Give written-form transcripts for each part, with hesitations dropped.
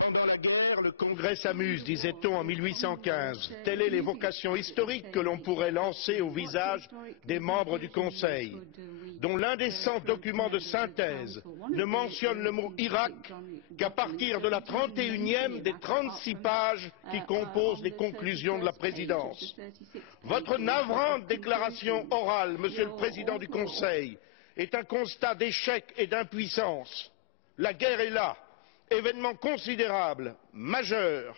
Pendant la guerre, le Congrès s'amuse, disait-on en 1815. Telle est l'évocation historique que l'on pourrait lancer au visage des membres du Conseil, dont l'indécent document de synthèse ne mentionne le mot Irak qu'à partir de la 31e des 36 pages qui composent les conclusions de la présidence. Votre navrante déclaration orale, Monsieur le Président du Conseil, est un constat d'échec et d'impuissance. La guerre est là. Événement considérable, majeur,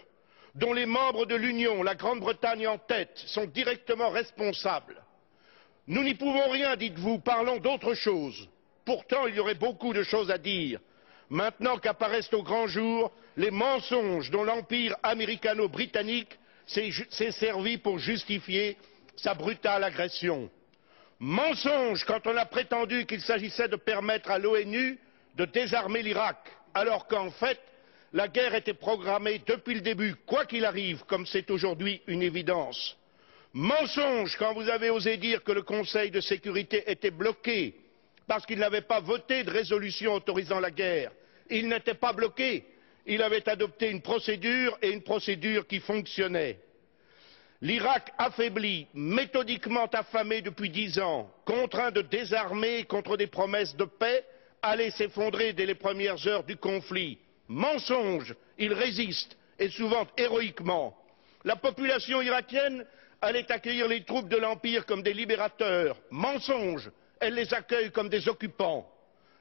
dont les membres de l'Union, la Grande-Bretagne en tête, sont directement responsables. Nous n'y pouvons rien, dites-vous, parlons d'autre chose. Pourtant, il y aurait beaucoup de choses à dire, maintenant qu'apparaissent au grand jour les mensonges dont l'empire américano-britannique s'est servi pour justifier sa brutale agression. Mensonges quand on a prétendu qu'il s'agissait de permettre à l'ONU de désarmer l'Irak, alors qu'en fait, la guerre était programmée depuis le début, quoi qu'il arrive, comme c'est aujourd'hui une évidence. Mensonge quand vous avez osé dire que le Conseil de sécurité était bloqué parce qu'il n'avait pas voté de résolution autorisant la guerre. Il n'était pas bloqué, il avait adopté une procédure et une procédure qui fonctionnait. L'Irak affaibli, méthodiquement affamé depuis 10 ans, contraint de désarmer contre des promesses de paix, allait s'effondrer dès les premières heures du conflit. Mensonge, il résiste, et souvent héroïquement. La population irakienne allait accueillir les troupes de l'Empire comme des libérateurs. Mensonge, elle les accueille comme des occupants.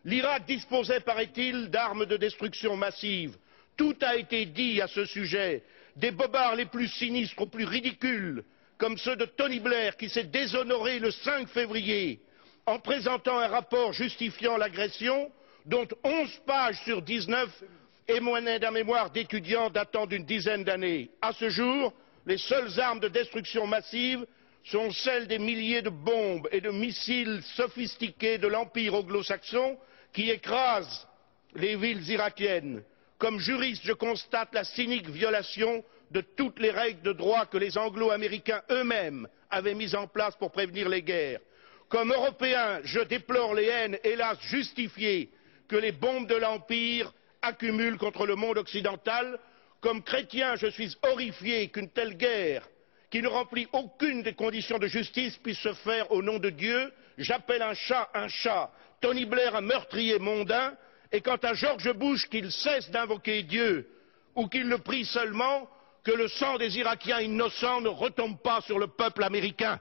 L'Irak disposait, paraît-il, d'armes de destruction massive. Tout a été dit à ce sujet, des bobards les plus sinistres aux plus ridicules, comme ceux de Tony Blair qui s'est déshonoré le 5 février en présentant un rapport justifiant l'agression, dont 11 pages sur 19 émanaient d'un mémoire d'étudiant datant d'une dizaine d'années. À ce jour, les seules armes de destruction massive sont celles des milliers de bombes et de missiles sophistiqués de l'Empire anglo-saxon qui écrasent les villes irakiennes. Comme juriste, je constate la cynique violation de toutes les règles de droit que les Anglo-Américains eux-mêmes avaient mises en place pour prévenir les guerres. Comme Européen, je déplore les haines, hélas justifiées, que les bombes de l'Empire accumulent contre le monde occidental. Comme chrétien, je suis horrifié qu'une telle guerre, qui ne remplit aucune des conditions de justice, puisse se faire au nom de Dieu. J'appelle un chat, Tony Blair un meurtrier mondain, et quant à George Bush, qu'il cesse d'invoquer Dieu, ou qu'il le prie seulement, que le sang des Irakiens innocents ne retombe pas sur le peuple américain.